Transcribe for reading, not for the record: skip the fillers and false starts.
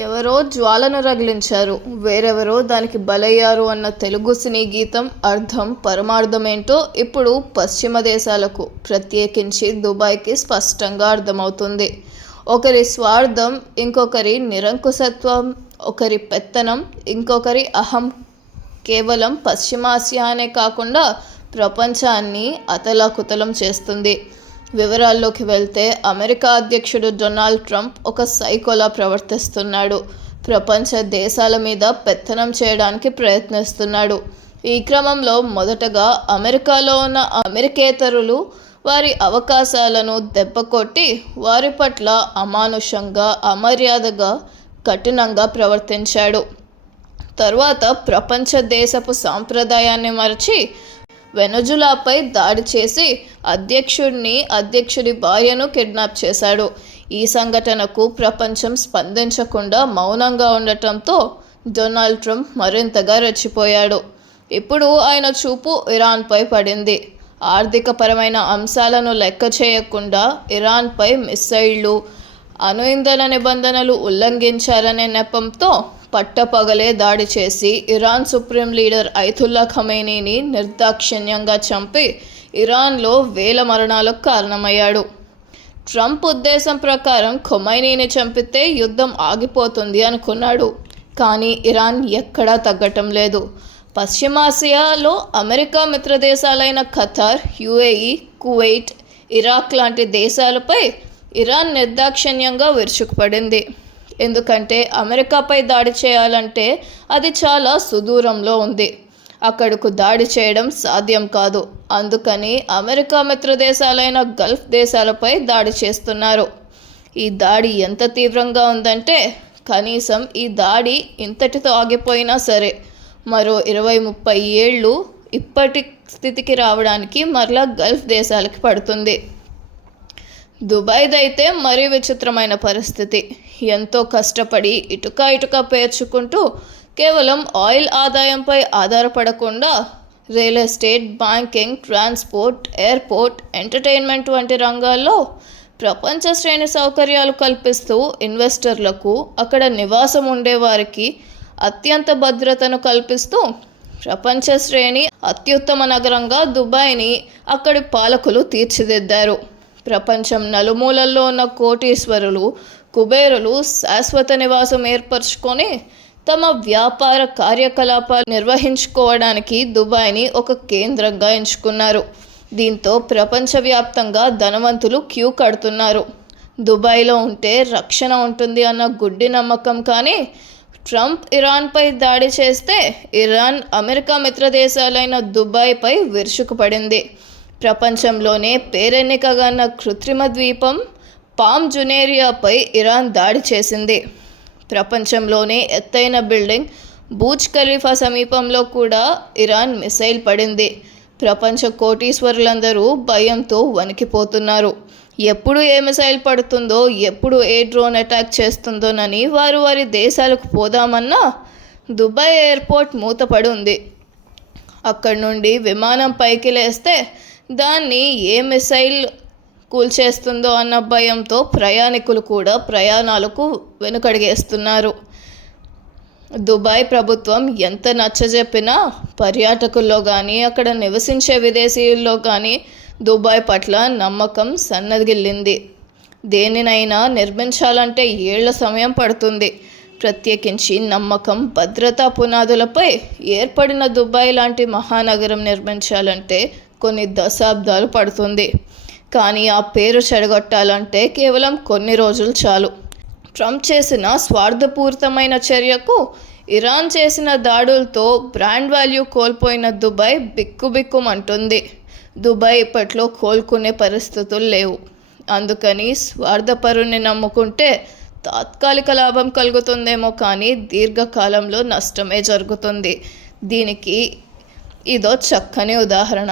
ఎవరో జ్వాలను రగిలించారు, వేరెవరో దానికి బలయ్యారు అన్న తెలుగు సినీ గీతం అర్థం పరమార్థమేంటో ఇప్పుడు పశ్చిమ దేశాలకు, ప్రత్యేకించి దుబాయ్కి స్పష్టంగా అర్థమవుతుంది. ఒకరి స్వార్థం, ఇంకొకరి నిరంకుశత్వం, ఒకరి పెత్తనం, ఇంకొకరి అహం కేవలం పశ్చిమాసియానే కాకుండా ప్రపంచాన్ని అతలాకుతలం చేస్తుంది. వివరాల్లోకి వెళ్తే అమెరికా అధ్యక్షుడు డొనాల్డ్ ట్రంప్ ఒక సైకోలా ప్రవర్తిస్తున్నాడు. ప్రపంచ దేశాల మీద పెత్తనం చేయడానికి ప్రయత్నిస్తున్నాడు. ఈ క్రమంలో మొదటగా అమెరికాలో ఉన్న అమెరికేతరులు వారి అవకాశాలను దెబ్బకొట్టి వారి పట్ల అమానుషంగా, అమర్యాదగా, కఠినంగా ప్రవర్తించాడు. తరువాత ప్రపంచ దేశపు సాంప్రదాయాన్ని మరచి వెనజులాపై దాడి చేసి అధ్యక్షుడి భార్యను కిడ్నాప్ చేశాడు. ఈ సంఘటనకు ప్రపంచం స్పందించకుండా మౌనంగా ఉండటంతో డొనాల్డ్ ట్రంప్ మరింతగా రెచ్చిపోయాడు. ఇప్పుడు ఆయన చూపు ఇరాన్పై పడింది. ఆర్థికపరమైన అంశాలను లెక్క చేయకుండా ఇరాన్పై మిస్సైళ్లు, అణు ఇంధన నిబంధనలు ఉల్లంఘించారనే నెపంతో పట్టపగలే దాడి చేసి ఇరాన్ సుప్రీం లీడర్ అయతుల్లా ఖమేనీని నిర్దాక్షిణ్యంగా చంపి ఇరాన్లో వేల మరణాలకు కారణమయ్యాడు. ట్రంప్ ఉద్దేశం ప్రకారం ఖొమైనీని చంపితే యుద్ధం ఆగిపోతుంది అనుకున్నాడు. కానీ ఇరాన్ ఎక్కడా తగ్గటం లేదు. పశ్చిమాసియాలో అమెరికా మిత్రదేశాలైన ఖతార్, యుఏఈ, కువైట్, ఇరాక్ లాంటి దేశాలపై ఇరాన్ నిర్దాక్షిణ్యంగా విరుచుకుపడింది. ఎందుకంటే అమెరికాపై దాడి చేయాలంటే అది చాలా సుదూరంలో ఉంది. అక్కడకు దాడి చేయడం సాధ్యం కాదు. అందుకని అమెరికా మిత్రదేశాలైన గల్ఫ్ దేశాలపై దాడి చేస్తున్నారు. ఈ దాడి ఎంత తీవ్రంగా ఉందంటే కనీసం ఈ దాడి ఇంతటితో ఆగిపోయినా సరే మరో 20-30 ఏళ్ళు ఇప్పటి స్థితికి రావడానికి మరలా గల్ఫ్ దేశాలకి పడుతుంది. దుబాయ్దైతే మరీ విచిత్రమైన పరిస్థితి. ఎంతో కష్టపడి ఇటుక పేర్చుకుంటూ కేవలం ఆయిల్ ఆదాయంపై ఆధారపడకుండా real estate, banking, transport, airport, entertainment వంటి రంగాల్లో ప్రపంచ శ్రేణి సౌకర్యాలు కల్పిస్తూ ఇన్వెస్టర్లకు, అక్కడ నివాసం ఉండేవారికి అత్యంత భద్రతను కల్పిస్తూ ప్రపంచ శ్రేణి అత్యుత్తమ నగరంగా దుబాయ్ని అక్కడి పాలకులు తీర్చిదిద్దారు. ప్రపంచం నలుమూలల్లో ఉన్న కోటీశ్వరులు, కుబేరులు శాశ్వత నివాసం ఏర్పరచుకొని తమ వ్యాపార కార్యకలాపాలు నిర్వహించుకోవడానికి దుబాయ్ని ఒక కేంద్రంగా ఎంచుకున్నారు. దీంతో ప్రపంచవ్యాప్తంగా ధనవంతులు క్యూ కడుతున్నారు. దుబాయ్లో ఉంటే రక్షణ ఉంటుంది అన్న గుడ్డి నమ్మకం. కానీ ట్రంప్ ఇరాన్పై దాడి చేస్తే ఇరాన్ అమెరికా మిత్రదేశాలైన దుబాయ్పై విరుచుకుపడింది. ప్రపంచంలోనే పేరెన్నికగన్న కృత్రిమ ద్వీపం పామ్ జునేరియాపై ఇరాన్ దాడి చేసింది. ప్రపంచంలోనే ఎత్తైన బిల్డింగ్ బూర్జ్ ఖలీఫా సమీపంలో కూడా ఇరాన్ మిసైల్ పడింది. ప్రపంచ కోటీశ్వరులందరూ భయంతో వణికిపోతున్నారు. ఎప్పుడు ఏ మిసైల్ పడుతుందో, ఎప్పుడు ఏ డ్రోన్ అటాక్ చేస్తుందోనని వారు వారి దేశాలకు పోదామన్నా దుబాయ్ ఎయిర్పోర్ట్ మూతపడి ఉంది. అక్కడి నుండి విమానం పైకి లేస్తే దాన్ని ఏ మిసైల్ కూల్చేస్తుందో అన్న భయంతో ప్రయాణికులు కూడా ప్రయాణాలకు వెనుకడిగేస్తున్నారు. దుబాయ్ ప్రభుత్వం ఎంత నచ్చజెప్పినా పర్యాటకుల్లో కానీ, అక్కడ నివసించే విదేశీయుల్లో కానీ దుబాయ్ పట్ల నమ్మకం సన్నగిల్లింది. దేనినైనా నిర్మించాలంటే ఏళ్ల సమయం పడుతుంది. ప్రత్యేకించి నమ్మకం, భద్రతా పునాదులపై ఏర్పడిన దుబాయ్ లాంటి మహానగరం నిర్మించాలంటే కొన్ని దశాబ్దాలు పడుతుంది. కానీ ఆ పేరు చెడగొట్టాలంటే కేవలం కొన్ని రోజులు చాలు. ట్రంప్ చేసిన స్వార్థపూరితమైన చర్యకు, ఇరాన్ చేసిన దాడులతో బ్రాండ్ వాల్యూ కోల్పోయిన దుబాయ్ బిక్కుబిక్కుమంటుంది. దుబాయ్ ఇప్పట్లో కోలుకునే పరిస్థితులు లేవు. అందుకని స్వార్థపరుని నమ్ముకుంటే తాత్కాలిక లాభం కలుగుతుందేమో కానీ దీర్ఘకాలంలో నష్టమే జరుగుతుంది. దీనికి ఇదో చక్కని ఉదాహరణ.